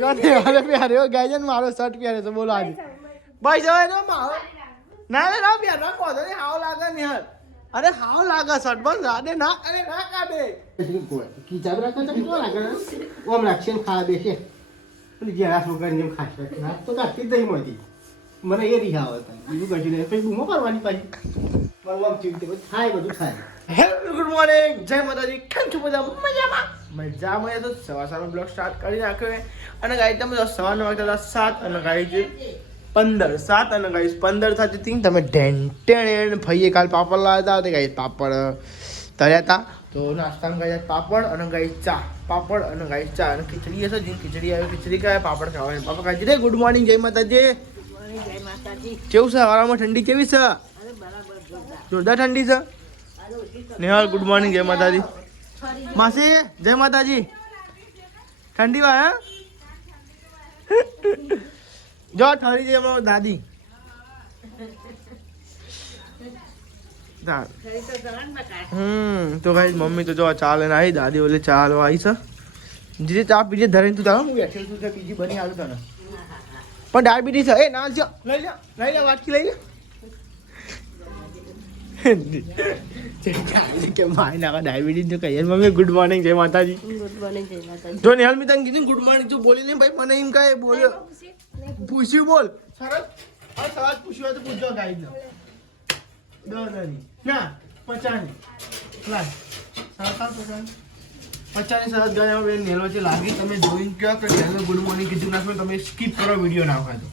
જો ને પ્યાર્યો ગાય મારો શર્ટ પહેરે છે બોલો આજે ભાઈ જવાય ને મારો ના પ્યાર કોતો ને હાવ લાગે ને યાર અરે હાવ લાગે શર્ટ બસ રાડે ના અરે ના કાઢે કિતાબ રાખો તો કેવો લાગે ઓમ રાખશે ને ખાવા બેસે પેલી જેના છોકરાને જેમ ખાશે ના તો કાઢતી જ નહીં મળતી મને એ રીહ આવે બીજું કશું નહીં પછી બૂમો કરવાની પાછી પરવામ ચીમતી થાય બધું થાય. હેલો ગુડ મોર્નિંગ જય માતાજી કેમ છો બધા મજામાં તો સવારનો બ્લોગ સ્ટાર્ટ કરી નાખ્યો અને ગાઈસ તમે સવારનો વાગતા 7 અને ગાઈસ 15 7 અને ગાઈસ 15 થતી હતી તમે ઢેંટેણ ભાઈએ કાલ પાપડ લાવ્યા હતા ગાઈસ પાપડ તળ્યા હતા તો નાસ્તામાં ગાઈસ પાપડ અને ગાઈસ ચા પાપડ અને ગાઈસ ચા અને ખીચડી હશે જે ખીચડી આવે ખીચડી ખાય પાપડ ખાવાય પાપડ ખાઈ જઈએ. ગુડ મોર્નિંગ જય માતાજી. કેવું છે વારામાં ઠંડી કેવી છે? જોરદાર ઠંડી છે. નેહાલ ગુડ મોર્નિંગ જય માતાજી. માસી જય માતાજી. ઠંડી વા હે જો ઠરી જઈ અમારો દાદી તો ભાઈ મમ્મી તો જો ચા લઈને આવી દાદી ઓલે ચા લેવા આવી છે જે ચા પીજે ધરીને તું ચાલો હું બેઠેલ છું ત્યાં બીજી બની આવું તને પણ ડાયાબિટીસ એ ના લ્યો લઈ લે વાટકી લઈ લે કે માય ના ડાયાબિટીસ જો કહીએ મમ્મી ગુડ મોર્નિંગ જય માતાજી. ગુડ મોર્નિંગ જય માતાજી. જો નેહલ મિતાન કીધું ગુડ મોર્નિંગ જો બોલી નહીં ભાઈ મને એમ કહે બોલ્યો પૂછ્યું બોલ સરસ આ સવાલ પૂછ્યું તો પૂછજો ગાઈડ ના 50 લાય 50 સરસ ગયા બેન નેહલ વચ્ચે લાગી તમે જોઈને કહો કે નેહલ ગુડ મોર્નિંગ કીધું ના તમે સ્કીપ કરો વિડિયો ના હોય તો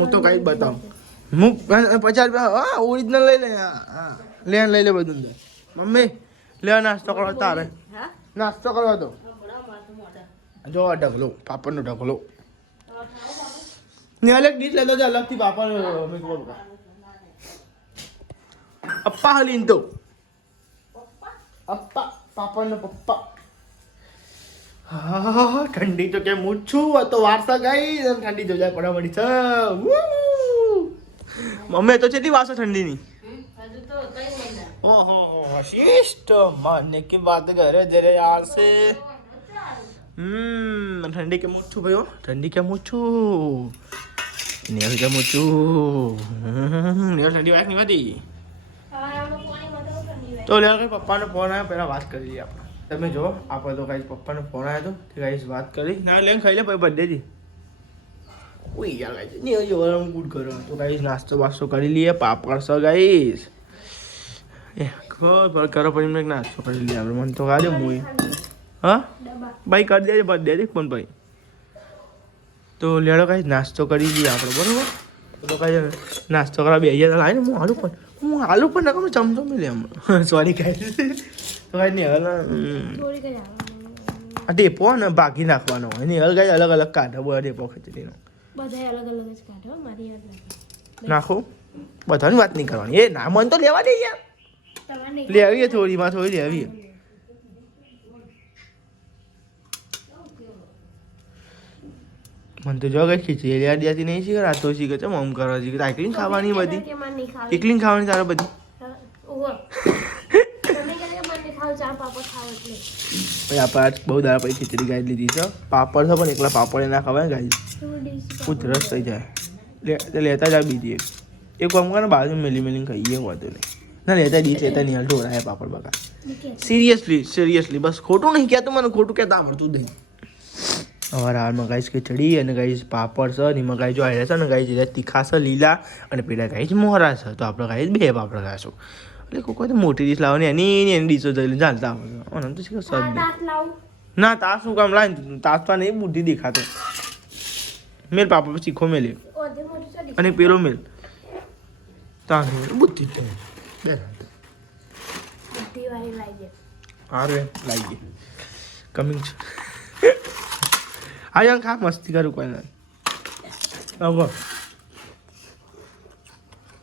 હું તો કઈ બતાવું હું 50 રૂપિયા હા ઓરિજિનલ લઈ લે હા લઈ લે બધું મમ્મી લે નાસ્તો કરો તારે નાસ્તો કરવા દો જો આ ઢગલો પાપડનો ઢગલો ને અલગ ડીશ લેતો છે અલગથી પાપડ મેં અપ્પા હલીન તો અપ્પા પાપડનો પપ્પા હા ઠંડી તો કેમ મૂછું તો વારસા ગઈ ઠંડી તો જાય પડા મળી છે મમ્મી તો છેતી વાસો ઠંડીની ઓહો શિષ્ટ માનને की बात करे जरे यार से ठंडी के मुच्छू भाई ठंडी के मुच्छू નેલ કે મુચ્ચુ નેલ ઠંડી વાક ની વાતી તો લે કે પપ્પાનો ફોન આવ્યો પહેલા વાત કરી લઈએ આપણે તમે જો આપણે તો ગાઈસ પપ્પાનો ફોન આવ્યો તો કે ગાઈસ વાત કરી ના લેન ખાઈ લે પછી બર્થડે જી ઓય યાર ગાઈસ ને જો આમ ગુડ કરો તો ગાઈસ નાસ્તો વાસ્તો કરી લઈએ પાપડ છે ગાઈસ એ ખબર કરો પછી મેં નાસ્તો કરી લઈએ આપણે મન તો ગાડે મુઈ હા ભાઈ કરી દેજે બર્થડે જી ફોન ભાઈ તો લેડો કાંઈ નાસ્તો કરી લઈએ આપણે બરોબર તો કાંઈ નાસ્તો કરવા બે હજાર લાવીને હું આલુ પણ ના ચમચો મેં લે સોરી કાંઈ તો કાંઈ નહીં હલ આ ડેપો ને ભાગી નાખવાનો હોય ને હલ કાંઈ અલગ અલગ કાઢો બધા ડેપો ખીચડીનો બધા અલગ અલગ જ કાઢો મારી યાદ નાખો બધાની વાત નહીં કરવાની એ ના મન તો લેવા દે યાર લેવીએ થોડીમાં થોડી લેવીએ મને તો જો ગઈ ખીચડી લેવાતી નહીં શીખે રાતો શીખે છે મમ કરવા શીખે એકલી ખાવાની બધી એકલી ખાવાની તારે બધી ભાઈ આપણે બહુ દાડા પછી ખીચડી ગાઈ લીધી છે પાપડ છે પણ એકલા પાપડ ના ખવાય ગાઈ ઉધરસ થઈ જાય લેતા જાય બીજી એક કામ કરે બાજુ મેલી ખાઈએ વાંધો નહીં ના લેતા ડીશ લેતા નહીં ઢોળાય પાપડ બકા સિરિયસલી બસ ખોટું નહીં કહેતું મને ખોટું કહેતા આવડતું જ નહીં અમારા હાલમાં ગાઈશ ખીચડી અને ગાઈશ પાપડ છે અને એમાં ગાઈ જો આવ્યા છે ને ગાઈશ એટલે તીખા છે લીલા અને પેલા ગાઈશ મોરા છે તો આપણે ગાઈશ બે પાપડ ખાઈશું એટલે કોઈ તો મોટી ડીશ લાવવાની એની ડીશો જઈને ચાલતા આવડે તો શું સદ ના તાસ શું કામ લાવીને તાસ તો નહીં બુદ્ધિ દેખાતો મેલ પાપડ ચીખો મેલે અને પેલો મેલ તાસ બુદ્ધિ બે હારે લાવી ગઈ કમિંગ છે આ ખા મસ્તી કરું કોઈ નહીં હવે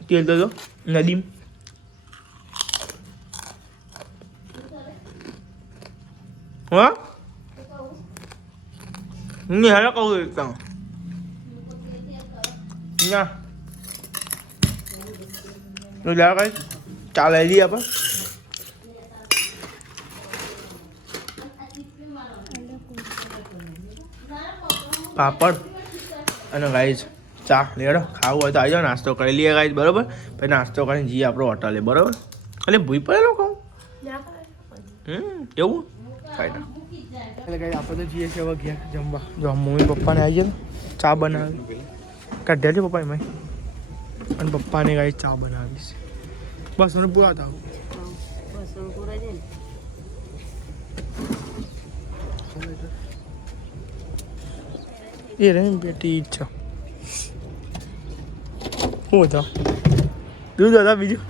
તેલ તો જો નદીમ હા નહીં હાલો કહું એકદમ ના તો જા કઈ ચાલે લઈએ આપણે પાપડ અને ગાઈઝ ચા લેડો ખાવું હોય તો આવી જાઓ નાસ્તો કરી લઈએ ગાઈઝ બરોબર પછી નાસ્તો કરીને જઈએ આપણે હોટલે બરોબર એટલે ભૂઈ પડેલો કહું એવું ફાયદા એટલે ગાઈઝ આપણે તો જઈએ છીએ હવે ઘેર જમવા જો મમ્મી પપ્પાને આવી જાય ચા બનાવી કાઢ્યા છે પપ્પા એમાં અને પપ્પાને ગાઈઝ ચા બનાવીશ બસ મને પૂરા થાવ એ રે બેટી ઈચ્છા શું હતો દૂધ હતા બીજું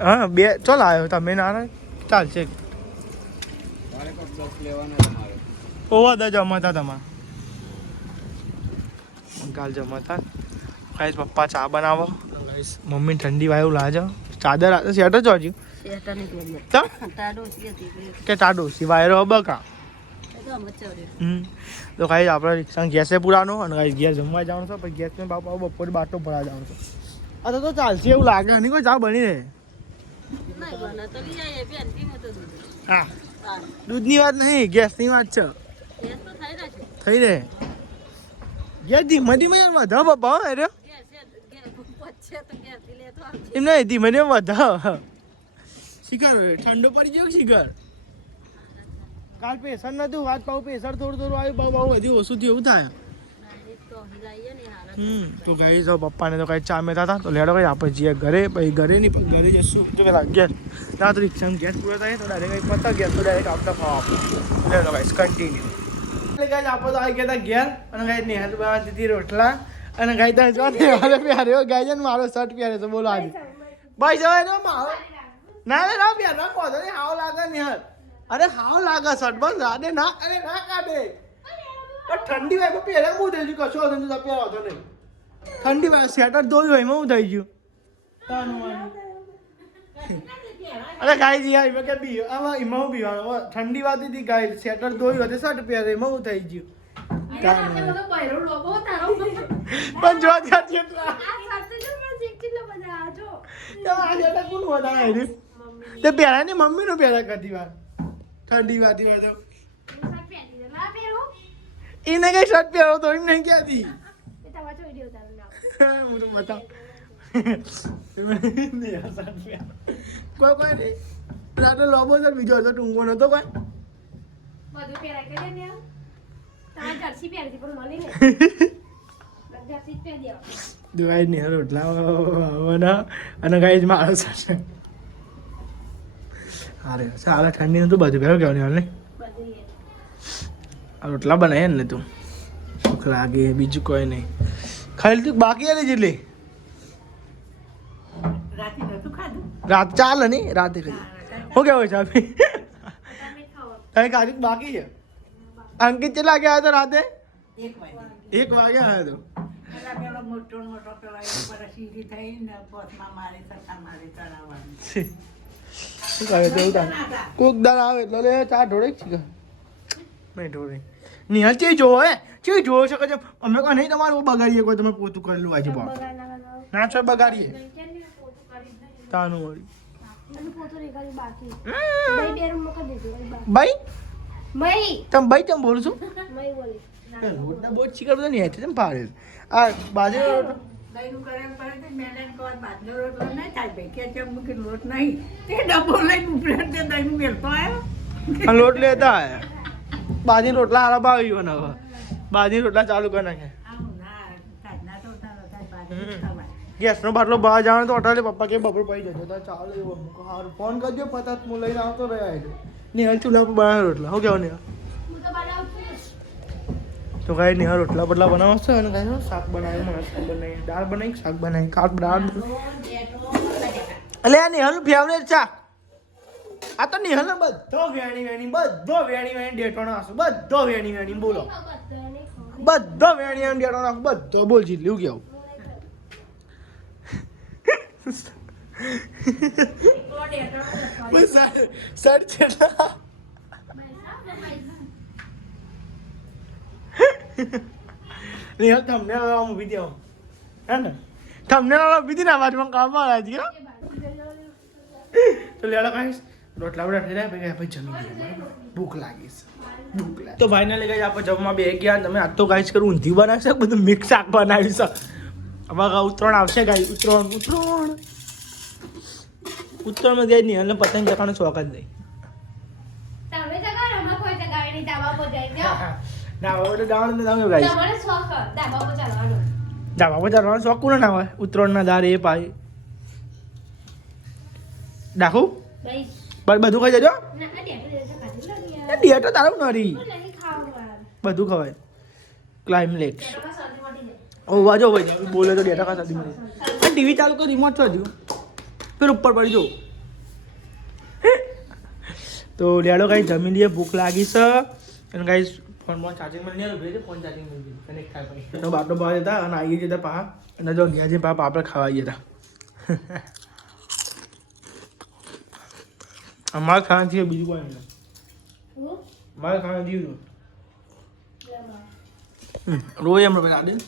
હા બે ચાલ આવ્યો તમે ના ચાલશે ઓવા દા જમાતા તમારે કાલ જમાતા ગાઈસ પપ્પા ચા બનાવો ગાઈસ મમ્મી ઠંડી વાયુ લાજો ચાદર શેટર જો હજી કે ટાડો સિવાયરો બકા તો ગાઈસ આપણે રિક્ષા ગેસે પુરાનો અને ગાઈસ ગેસ જમવા જવાનું છે પછી ગેસ મેં બાપા બપોરે બાટો ભરા જવાનું છે આ તો ચાલશે એવું લાગે નહીં કોઈ ચા બની રહે હા દૂધની વાત નહીં ગેસની વાત છે થઈ રહે યાર ધીમે ધીમે યાર વધાવ બાપા અરે એમ નહીં ધીમે ધીમે વધાવ શિખર ઠંડો પડી ગયો શિખર કાલ પ્રેશર નતું વાત પાઉં પ્રેશર થોડું આવ્યું બહુ વધી ઓછું થયું એવું થાય તો ગાઈ તો પપ્પાને તો કઈ ચા મેતા હતા તો લેડો કઈ આપણે જઈએ ઘરે પછી ઘરે નહીં ઘરે જશું તો પેલા ગેસ ના તો રિક્ષામાં ગેસ પૂરો થાય તો ડાયરેક્ટ કઈ પતા ગેસ તો ડાયરેક્ટ આપણે ખાવા લેડો ગાઈસ કન્ટિન્યુ એટલે ગાઈસ આપણે તો આવી ગયા હતા ઘેર અને ગાઈ નિહાલ બનાવી દીધી રોટલા અને ગાઈ ત્યાં જો પ્યારે ગાઈ છે ને મારો શર્ટ પહેરે છે બોલો આજે ભાઈ જવાય ને મારો ના પ્યાર ના કહો નહીં હાવ લાગે નિહાલ અરે હાવ લાગે શર્ટ બસ રાડે ના અરે ના કાઢે ઠંડી વાય પહેલા હું થઈ ગયું કશો હતો પહેલા હતો નહીં ઠંડી વાય સ્વેટર ધોયું હોય એમાં હું થઈ ગયું અરે ગાય જી યાર કે બી આમાં એમાં હું બીવાનું ઠંડી વાતી હતી ગાય સ્વેટર ધોયું હતું શર્ટ પહેરે એમાં હું થઈ ગયું પણ જો તે પહેરા ને મમ્મી નો પહેરા કરતી વાર ઠંડી વાતી હોય તો એને કઈ શર્ટ પહેરો તો એમ નહીં ક્યાંથી હું તો બતાવ કોઈ નહીં રાતે લોબો સર બીજો હતો ટૂંકો નતો કોઈ દુવાઈ ને રોટલા અને ગાઈ મારો સાથે અરે સારા ઠંડી નતું બધું પહેરો કેવું નહીં આ રોટલા બનાવીએ ને તું ભૂખ લાગે બીજું કોઈ નહીં ખાલી તું બાકી હતી જેટલી રાત ચાલે નહીં રાતે ખાઈ શું કેવું છે આપી તમે કાજુ બાકી છે અંકિત કેટલા ગયા હતો રાતે 1 વાગે આવ્યો હતો કોક દાર આવે એટલે લે ચા ઢોળે છે નહીં ઢોળે નિહાલ ચી જોવો હે ચી જોવો છો કે અમે કોઈ નહીં તમારું બગાડીએ કોઈ તમે પોતું કરેલું આજે ભાવ ના છો બગાડીએ તાનું વળી ભાઈ તમે ભાઈ તમે બોલું છું રોટના બહુ ચીકર બધા નહીં તમે ફાડે આ બાજુ લોટ લેતા બાજી રોટલા હારા ભાવી બનાવવા બાજી રોટલા ચાલુ કરી નાખે ગેસનો બાટલો બહાર જવાનો તો હોટલે પપ્પા કે બપોર પડી જજો તો ચાલો એવું સારું ફોન કરજો પતા હું લઈને આવતો રહ્યા નિહાલ ચૂલા પર બનાવે રોટલા શું કહેવાનું નિહાલ તો કાંઈ નિહાલ રોટલા બટલા બનાવો છે અને કાંઈ શાક બનાવ્યું મસ્ત બનાવી દાળ બનાવી શાક બનાવી કાટ દાળ એટલે આ નિહાલનું ફેવરેટ શાક આ તો નિહાલ બધો વેણી ડેટોનો આસુ બધો વેણી બોલો બધો વેણી ડેટોનો આસુ બધો બોલ જીતલી હું કેવું સર છેલ્લા નિહાલ તમને ઊભી દે હે ને તમને ઊભી દી ના વાતમાં કામ આવે છે તો લેડો કાંઈ રોટલા બડા થઈ જાય પછી જમી લઈએ ભૂખ લાગી છે તો ફાઇનલી ગાઈસ આપણે જમવા બે ગયા. તમે આજ તો ગાઈસ કરું ઊંધી બનાવશે બધું મિક્સ શાક બનાવ્યું છે. હવે ઉત્તરાયણ આવશે ગાઈસ. ઉત્તરાયણમાં જાય નહીં અને પતંગ ચગાવવાનો શોખ જ નહીં. તમે જગા રમા કોઈ જગાડી ડાબા પર જઈ જાઓ. ના હવે જવાનું નથી ગાઈસ. તમારે શોખ ડાબા પર ચાલવાનો. ડાબા પર ચાલવાનો શોખ કોને ના હોય? ઉત્તરાયણના દાર એ પાય ડાકુ ભાઈ બધું ખાઈ જજો. ના આ ડેટો કાઢી લો યાર. ડિયર તો તારું નરી નહીં ખાવા. બધું ખવાય. ક્લાઇમેક્સ ડેટો સાદી મટી જાય. ઓ વાજો ભાઈ બોલે તો ડેટા કા સાદી મળે. આ ટીવી ચાલુ તો રિમોટ છો હજુ પેલું ઉપર પડી જો. તો લેડો ગાઈસ જમી લઈએ. ભૂખ લાગી છે અને ગાઈસ ફોનમાં ચાર્જિંગ મળી નહીં આવ્યું. ફોન ચાર્જિંગ મળી ગયું કનેક્ટ થાય પછી તો બાટલો બહાર જતા અને આવી જતા પા અને જો ગયા જઈને પા આપણે ખાવા જતા. અમારે ખાવાનું થયું બીજું કોઈ નહીં. હું મારે ખાવાનું થયું લેવા. રોજ એમ રૂપિયા દાદી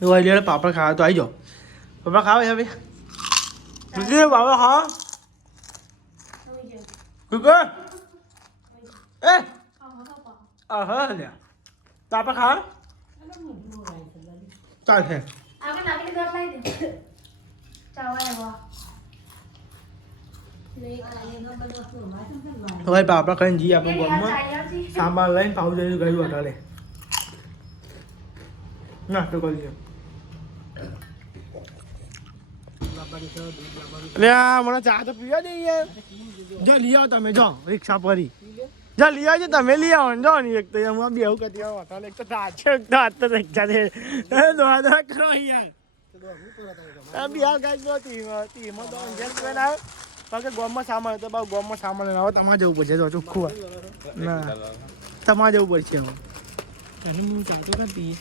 એવું આવી લે પાપડ ખાવા તો આવી જાઓ. પપ્પા ખાવે હવે બાબા હા આવી જાઓ. શું કર એ ખાવા હા લે પાપડ ખાવા ચાલ છે. આગળ નાખી ઘર લઈ દે. ચાવા લેવા. તો ભાઈ પાપડ ખાઈને જઈએ આપણે ગામમાં. સામાન લઈને પાઉં જઈને ગયું હોટલે નાસ્તો કરી લઈએ. મને ચા તો પીવા દે યાર. જો લઈ આવો તમે જો રિક્ષા પરી જો લઈ આવજો તમે લઈ આવો ને જો ને એક તો એમાં બે એવું કરતી હોટલ એક તો છે હાથ તો રિક્ષા દે દોડા કરો યાર બિહાર ગાઈ નહોતી એમાં તો આવે કારણ કે ગોમમાં સામાન હતો બા ગોમમાં સામાન લઈને આવો તમારે જવું પડશે તો ચોખ્ખું ના તમારે જવું પડશે હવે અને હું ચાહતો નથી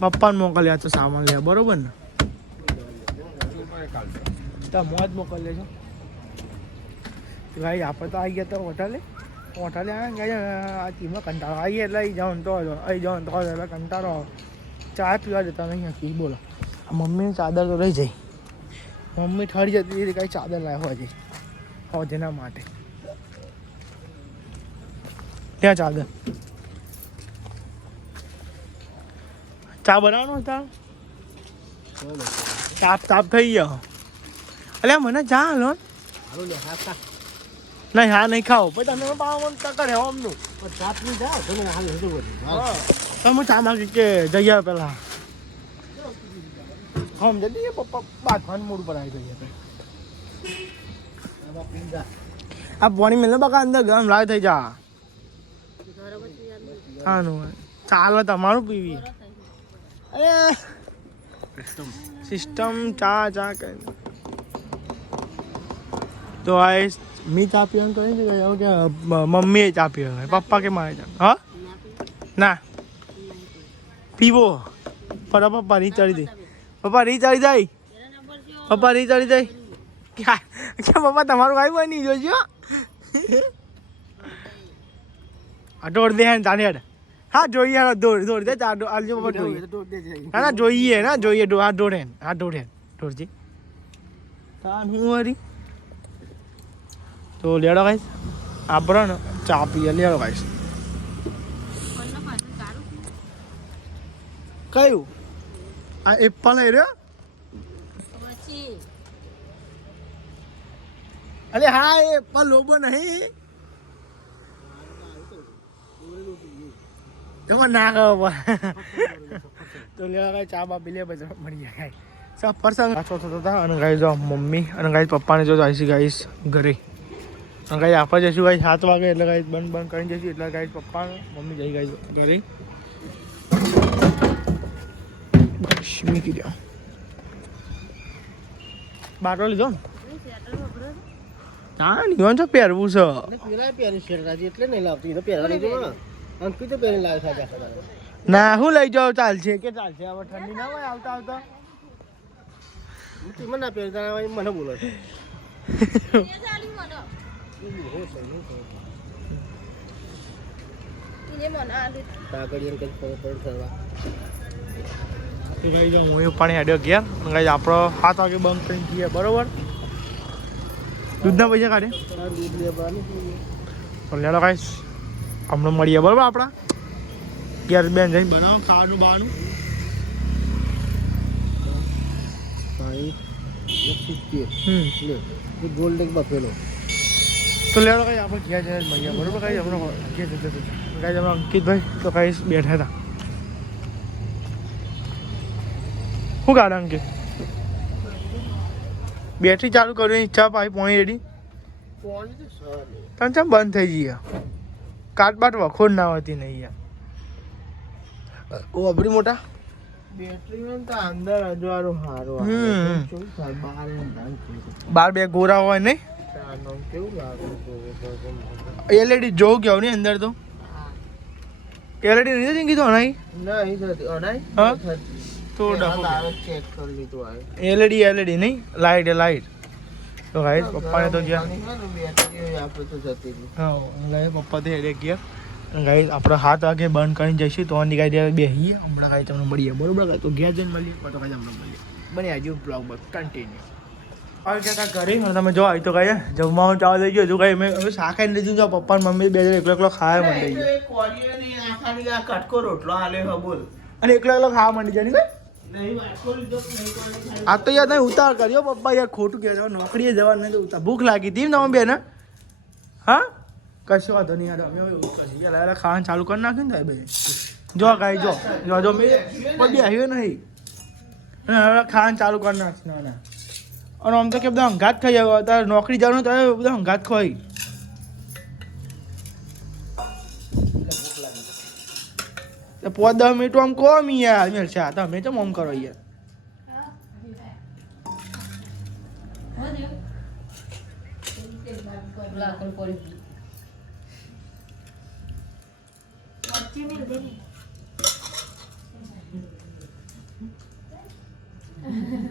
પપ્પાને મોકલ્યા તો સામાન લે બરોબર ને તમે જ મોકલી લેજો. ભાઈ આપણે તો આવી ગયા તો હોટલે આવ્યા ગયા ટીમમાં કંટાળો આવીએ એટલે અહીં જાઓ ને તો અહીં જાઓ ને તો એટલે કંટાળો ચા પીવા જતા નહીં aquí બોલો. મમ્મીની ચાદર તો રહી જાય. મમ્મી ઠરી જતી હતી કાંઈ ચાદર લાવ્યો હજી જેના માટે ત્યાં ચાદર ચા બનાવવાનો હતા તાપ થઈ ગયો. એટલે મને ચા હાલો નહીં હા નહીં ખાઓ પછી તમે પાવાનું કરે અમનું તમે ચા માગી કે જગ્યા પેલા હમ જલ્દી પપ્પા બાંધવાનું મૂડ પર આવી જઈએ આ પાણી મેલે બકા અંદર ગરમ લાગ થઈ જા હાનું ચાલો તમારું પીવી અરે સિસ્ટમ ચા કરી તો આ મી ચા પીવાનું કહે છે કે મમ્મીએ ચા પીવા પપ્પા કે મારે ચા હા ના પીવો પર પપ્પા ની ચડી દે પપ્પા રી ચડી જાય પપ્પા રી ચડી જાય કે પપ્પા તમારું કાંઈ બની જોજો દોડ દે તાને હેડ હા જોઈએ દોડ દે આલજો પપ્પા જોઈએ ના જોઈએ ના જોઈએ હા દોડે દોડજે તાન હું વરી તો લેડો ગાઈસ આપણે ને ચા પીએ લેડો ગાઈસ કયું આ એપલ લઈ રહ્યો અરે હા એપલ લોબો નહીં એમાં ના ખબર તો લેવા ગાય ચા બા પી લે પછી મળી જાય સબ પ્રસંગ પાછો થતો હતા અને ગાઈ જો મમ્મી અને ગાઈ પપ્પાને જો આવીશું ગાઈશ ઘરે અને ગાઈ આપણે જઈશું ગાઈ 7 વાગે એટલે ગાઈ બંધ કરીને જઈશું એટલે ગાઈ પપ્પા મમ્મી જઈ ગાઈ ઘરે મૂકી દો બાટલો લીધો ને હા નિવાન તો પહેરવું છે પેલા પહેરી છે રાજી એટલે નહીં લાવતી તો પહેરવા નહીં જો અંકિત તો પહેરી લાવે છે ના હું લઈ જાઉં ચાલશે કે ચાલશે હવે ઠંડી ના હોય આવતા આવતા મને ના પહેરતા મને બોલો છે હું પાણી હેડ્યો ગયા ગાઈ આપણો 7 વાગે બંધ કરીને જઈએ બરોબર દૂધના પૈસા કાઢે દૂધ લેવાનું તો લેડો ગાઈસ હમણાં મળીએ બરાબર આપણા ગેસ બેન જઈને બનાવો ખાવાનું બહારનું ગોલ્ડ એક બફેલો તો લેડો કઈ આપણે ઘેર જઈને મળીએ બરાબર કઈ હમણાં કઈ હમણાં અંકિતભાઈ તો કઈ બેઠા હતા શું કાઢે અંકિત બેટરી ચાલુ કરવાની ઈચ્છા પાઈ પોણી રેડી તને ચમ બંધ થઈ જઈએ કાટ બાટ વખોડ ના હોતી નહીં યાર ઓ અબડી મોટા બેટરી તો અંદર અજવાળું સારું બાર બે ગોરા હોય નહીં કેવું લાગે એલઈડી જોઉં કેવું નહીં અંદર તો એલઈડી નહીં થતી કીધું અનાઈ નહીં થતી અનાઈ હા તો ચેક કરી લીધું આવે એલઈડી નહીં લાઈટ તો ગાઈસ પપ્પાને તો ગયા બેટરી આપણે તો જતી રહી હા પપ્પા તો હેડે ગયા ગાઈસ આપણે 7 વાગે બંધ કરીને જઈશું તો ની ગાડી બેહીએ હમણાં ગાઈ તમને મળીએ બરોબર તો ગયા જઈને મળીએ તો ગાઈ હમણાં મળીએ બને આજુ બ્લોગ બસ કન્ટિન્યુ હવે ક્યાં ઘરે તમે જો આવી તો ગાઈ જમવાનું ચાલુ થઈ ગયું હજુ ગાઈ અમે શાક ખાઈને લીધું જો પપ્પા ને મમ્મી બે જણ એકલો ખાવા માંડી ગયા કટકો રોટલો હાલે હ બોલ અને એકલો ખાવા માંડી જાય ને આ તો યાર નહીં ઉતાર કર્યો પપ્પા યાર ખોટું કહે છે નોકરીએ જવા નહીં તો ઉતાર ભૂખ લાગી હતી ને તમે બેન હા કશો વાંધો નહીં યાર અમે યાર ખાવાનું ચાલુ કરી નાખ્યું ને ભાઈ જો ગાઈ જો મેં કોઈ આવ્યો નહીં અને હવે ખાવાનું ચાલુ કરી નાખશે ના અને આમ તો કે બધા હંગાત ખાઈ આવ્યો તારે નોકરી જવાનું તો બધા હંગાત ખાઈ પોત 10 મિનિટ આમ કોમ યાર મેલશે આ તમે તો મોમ કરો યાર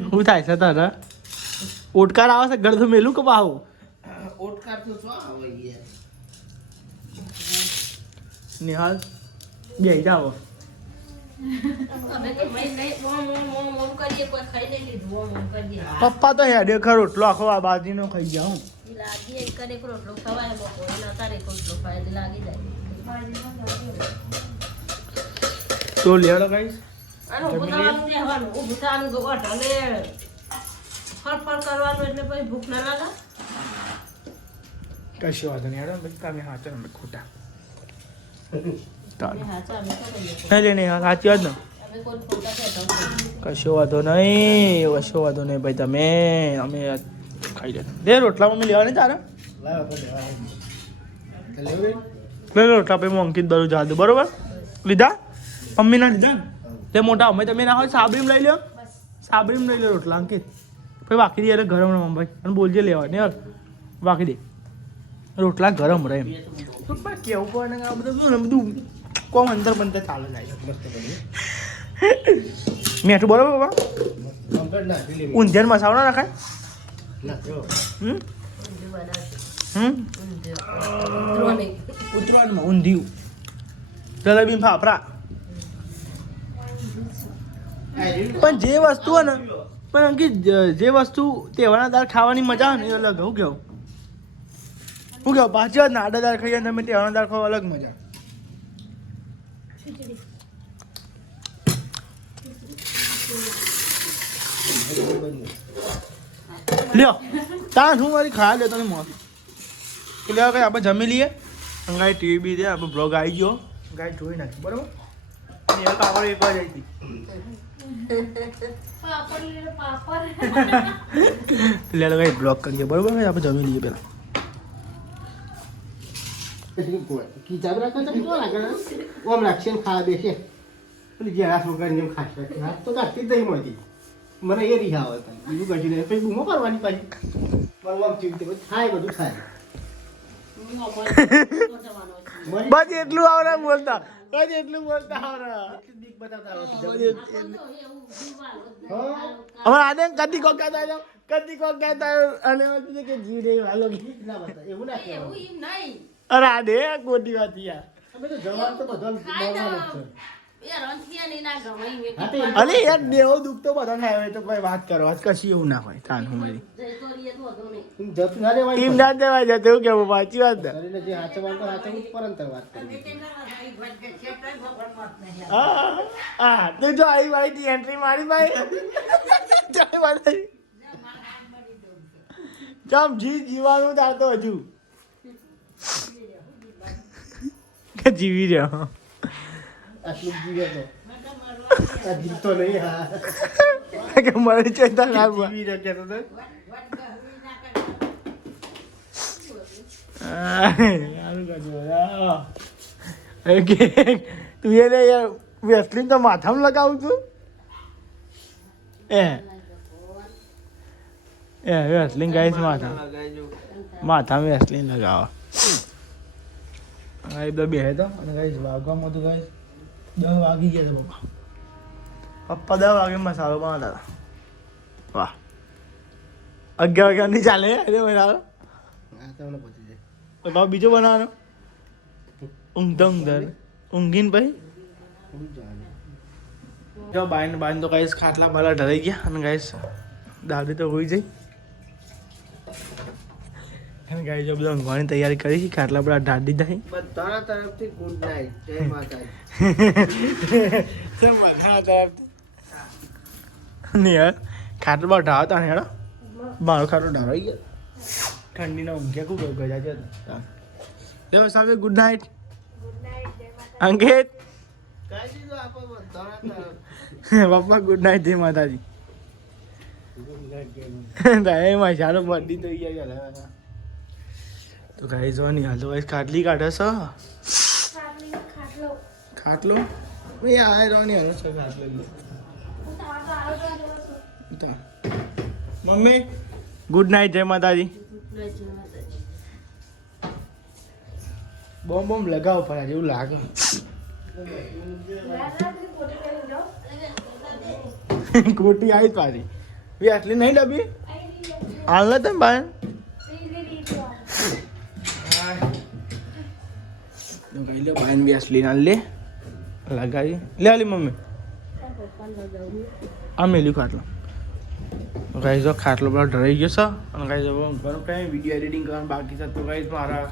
શું થાય છે તારે ઓટકાર આવે છે ઘર તો મેલું કે પાહું ઓટકાર તો શું આવે યાર નિહાલ બે જાઓ પપ્પા તો હેડે ખરો રોટલો આખો આ બાજીનો ખાઈ જાઉં તો લેડો ગાઈસ કશો વાંધો નહીં હેડો ભાઈ તમે હાચો ને ખોટા નહીં સાચી વાત ને કશો વાંધો નહીં ભાઈ તમે અમે ખાઈ લે દે રોટલા મમ્મી લેવા નહીં તારે લે રોટલા પછી હું અંકિત બરું જા દઉં બરોબર લીધા મમ્મી ના લીધા તે મોટા અમે તમે ના હોય સાબરીમ લઈ લો રોટલા અંકિત પછી બાકી દે યાર ગરમ રમ ભાઈ અને બોલજે લેવા ને યાર બાકી દે રોટલા ગરમ રહે એમ કેવું પડે આ બધું કોમ અંદર બનતા ચાલે જાય મીઠું બરોબર બાબા ઊંધિયાનો મસાલો ના નાખાય ઉત્તરાયણમાં ઊંધિયું જલેબી ફાફડા પણ જે વસ્તુ હોય ને પણ અંકિત જે વસ્તુ તહેવારના દાળ ખાવાની મજા આવે ને એ અલગ હું કેવું પાછી વાત ને આડા દાળ ખાઈએ તમે તહેવારના દાળ ખાવા અલગ મજા લ્યો તાન હું મારી ખાવા લે તમે મોત એટલે કઈ આપણે જમી લઈએ ગાય ટીવી બી છે આપણે બ્લોગ આવી ગયો ગાય જોઈ નાખી બરાબર એક વાર આવી હતી એટલે કઈ બ્લોગ કરીએ બરાબર આપણે જમી લઈએ પેલા ખીચા રાખે તો કેવો લાગે ઓમ રાખશે ને ખાવા બેસે પેલી જેરા છોકરાની જેમ ખાશે તો કાઢતી જ નહીં મળતી મને એ રીહા આવે બીજું કશું નહીં પછી બૂમો કરવાની પાછી મારું આમ ચીવતી પછી ખાય બધું ખાય બસ એટલું આવડે બોલતા બીક બતાવતા આવે અમારે આને કદી કોક કહેતા અને કે જીવ નહીં વાલો ના બતા એવું ના કહેવાય અરે આને ગોડી વાત યાર અમે તો જવાન તો બધા મળવાનું જ છે હા તો એમ અરે યાર દેવો દુઃખ તો બધા થાય હોય તો કોઈ વાત કરો આજ કશી એવું ના હોય તાન મારી જતું ના રહેવાય ટીમ ના દેવાય જતો એવું કેવું સાચી વાત ને શરીરને જે હાચવવાનું તો હાચવવું જ પડે ને તારે વાત કરવી. હા તું જો આવી ભાઈ એન્ટ્રી મારી ભાઈ જય માતાજી ચમ જીવાનું તાર તો હજુ કે જીવી રહ્યો આટલું જ જીવે તો આ જીવતો નહીં હા કે મારી ચિંતા ના કર. જીવી રહ્યો કહેતો તો. સારું કરજો કે તું એને યાર વેસલીન તો માથામાં લગાવું છું એ વેસલીન ગાઈસ માથામાં વેસલીન લગાવો ગાઈ બે હે તો અને ગાઈસ વાગવામાં તો ગાઈસ 10 વાગી ગયા છે પપ્પા 10 વાગે મસાલો બનાવતા હતા વાહ 11 વાગ્યાની ચાલે અરે મસાલો આ તો મને પતી જાય. તો બાપ બીજો બનાવવાનો ઊંઘીને પછી હું જાણે. જો બાઈન તો ગાઈસ ખાટલા બાલા ઢરાઈ ગયા અને ગાઈસ દાદી તો હોઈ જઈ અને ગાઈસ જો બધા ઊંઘવાની તૈયારી કરી છે ખાટલા બધા ઢાડી જાય બધાના તરફથી ગુડ નાઈટ. જય માતાજી. કેમ બધા તરફ ને યાર ખાટલા બાર ઢાવતા ને હેડો મારો ખાટલો ઢરાઈ ગયો ઠંડીના ઊંઘ્યા ખૂબ ગજા છે દેવ સાહેબ ગુડ નાઇટ અંકિત કહી દીધું આપણે બધાના તરફ. પપ્પા ગુડ નાઇટ જય માતાજી એમાં ચાલો બધી તો ગયા તો ગાઈ જો નહીં હાલ તો ગાઈસ ખાટલી કાઢે છે ખાટલો ભાઈ આ રોની હાલ છે ખાટલો તો મમ્મી ગુડ નાઇટ જય માતાજી બોમ્બ બોમ્બ લગાવો પડે જેવું લાગે કોટી આવી પાછી વી આટલી નહીં ડબી હાલ ને તમે બાય તો કઈ લે બાયન બી asli ના લે લગાવી લે આલી મમ્મી આ મેલ્યું ખાટલો તો ગાઈસ જો ખાટલો બધો ઢરાઈ ગયો છે અને ગાઈસ હવે ઘણું કઈ વિડીયો એડિટિંગ કરવાનું બાકી છે તો ગાઈસ મારા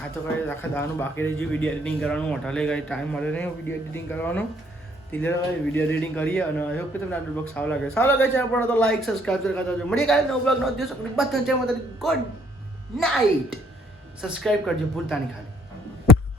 આ તો ગાઈસ આખા દાવાનું બાકી રહી ગયું વિડીયો એડિટિંગ કરવાનું હોટલે ગાઈસ ટાઈમ મળે નહીં વિડીયો એડિટિંગ કરવાનો તિલે વિડીયો એડિટિંગ કરીએ અને આઈ હોપ કે તમને આ બ્લોગ સારો લાગે ચેનલ પર તો લાઈક સબસ્ક્રાઇબ કરતા જજો મળી ગાઈસ નવો બ્લોગ નો દિવસ બધા ચેનલ ગુડ નાઇટ સબસ્ક્રાઇબ કરજો ભૂલતા નહીં ખાલી